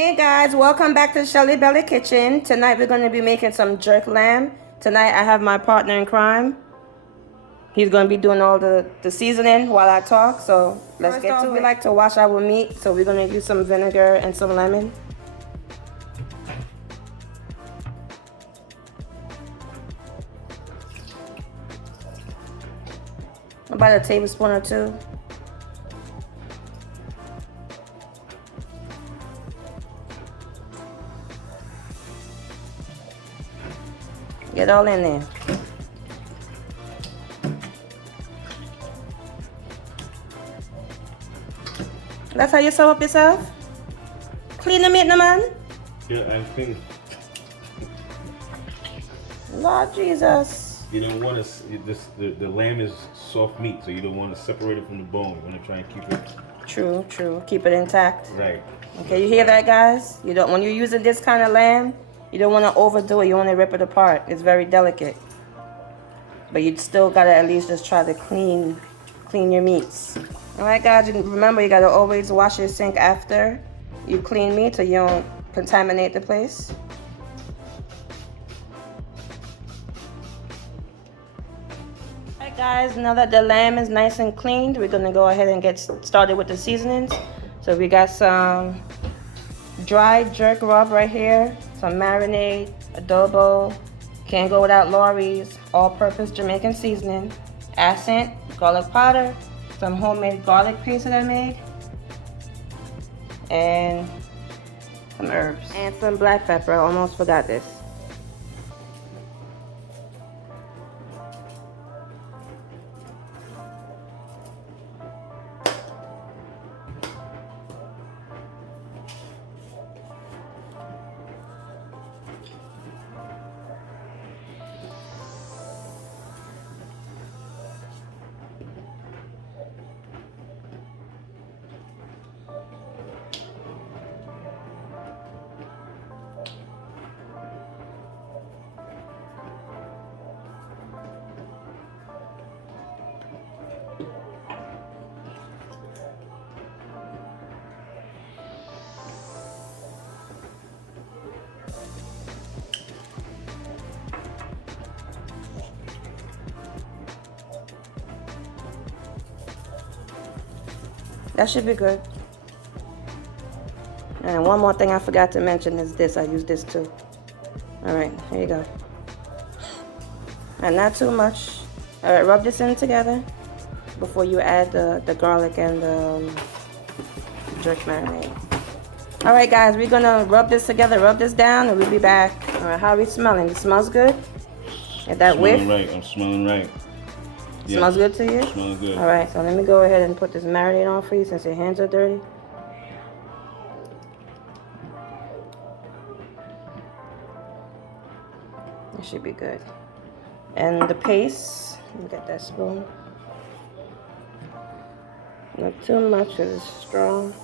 Hey guys, welcome back to Shelly Belly Kitchen. Tonight we're going to be making some jerk lamb. Tonight I have my partner in crime. He's going to be doing all the seasoning while I talk, so let's get to it. We like to wash our meat, so we're going to use some vinegar and some lemon. About a tablespoon or two. Get all in there. That's how you serve up yourself? Clean the meat, no man? Yeah, I'm clean. Lord Jesus. You don't want to, the lamb is soft meat, so you don't want to separate it from the bone. You want to try and keep it. True, true. Keep it intact. Right. Okay, you hear that, guys? You don't, when you're using this kind of lamb, you don't want to overdo it. You want to rip it apart. It's very delicate. But you still got to at least just try to clean your meats. All right, guys, remember you got to always wash your sink after you clean meat so you don't contaminate the place. All right, guys, now that the lamb is nice and cleaned, we're going to go ahead and get started with the seasonings. So we got some dry jerk rub right here, some marinade, adobo, can't go without Lawry's all-purpose Jamaican seasoning, accent, garlic powder, some homemade garlic paste that I made, and some herbs, and some black pepper. I almost forgot this. That should be good. And one more thing I forgot to mention is this. I use this too. All right, here you go. And not too much. All right, rub this in together before you add the garlic and the jerk marinade. All right, guys, we're gonna rub this together, rub this down, and we'll be back. All right, how are we smelling? It smells good? Get that whiff? Right. I'm smelling right. Yeah. Smells good to you? Smells good. All right, so let me go ahead and put this marinade on for you since your hands are dirty. It should be good. And the paste, let me get that spoon. Not too much because it's strong.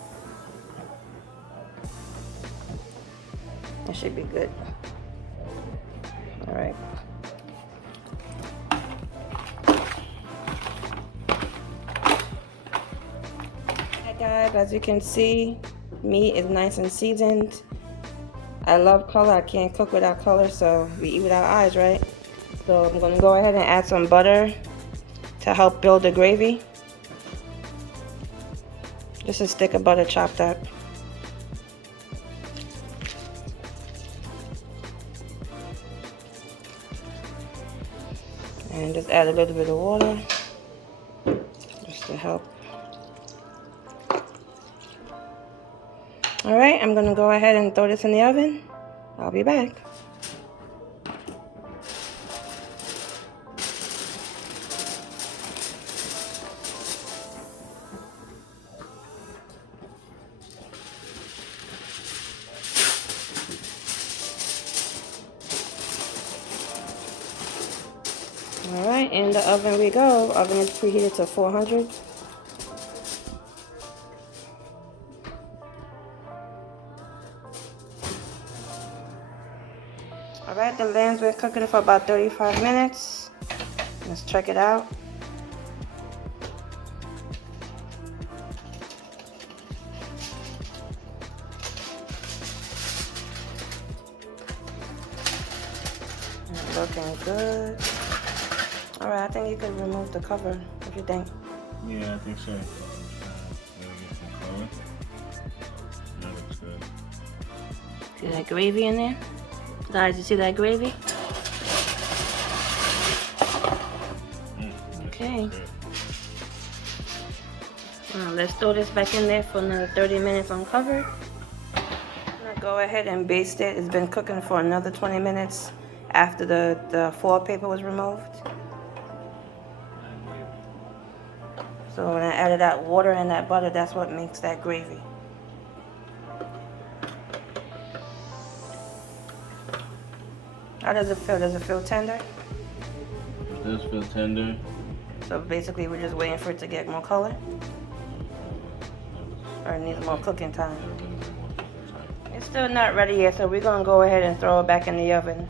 That should be good. All right. Guys, as you can see, meat is nice and seasoned. I love color. I can't cook without color, so we eat with our eyes, right? So I'm gonna go ahead and add some butter to help build the gravy. Just a stick of butter chopped up. And just add a little bit of water just to help. All right, I'm gonna go ahead and throw this in the oven. I'll be back. All right, in the oven we go. Oven is preheated to 400. All right, the lamb's been cooking for about 35 minutes. Let's check it out. Looking good. All right, I think you could remove the cover. What do you think? Yeah, I think so. Maybe get some color. That looks good. See that gravy in there? Guys, you see that gravy? Okay. Let's throw this back in there for another 30 minutes uncovered. I'm gonna go ahead and baste it. It's been cooking for another 20 minutes after the foil paper was removed. So when I added that water and that butter, that's what makes that gravy. How does it feel? Does it feel tender? It does feel tender. So basically we're just waiting for it to get more color? Or it needs more cooking time? It's still not ready yet, so we're gonna go ahead and throw it back in the oven.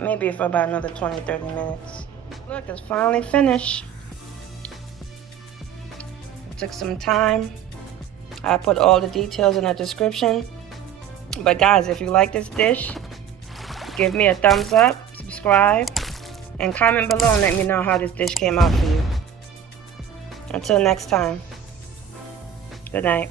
Maybe for about another 20-30 minutes. Look, it's finally finished. It took some time. I put all the details in the description. But guys, if you like this dish, give me a thumbs up, subscribe, and comment below and let me know how this dish came out for you. Until next time, good night.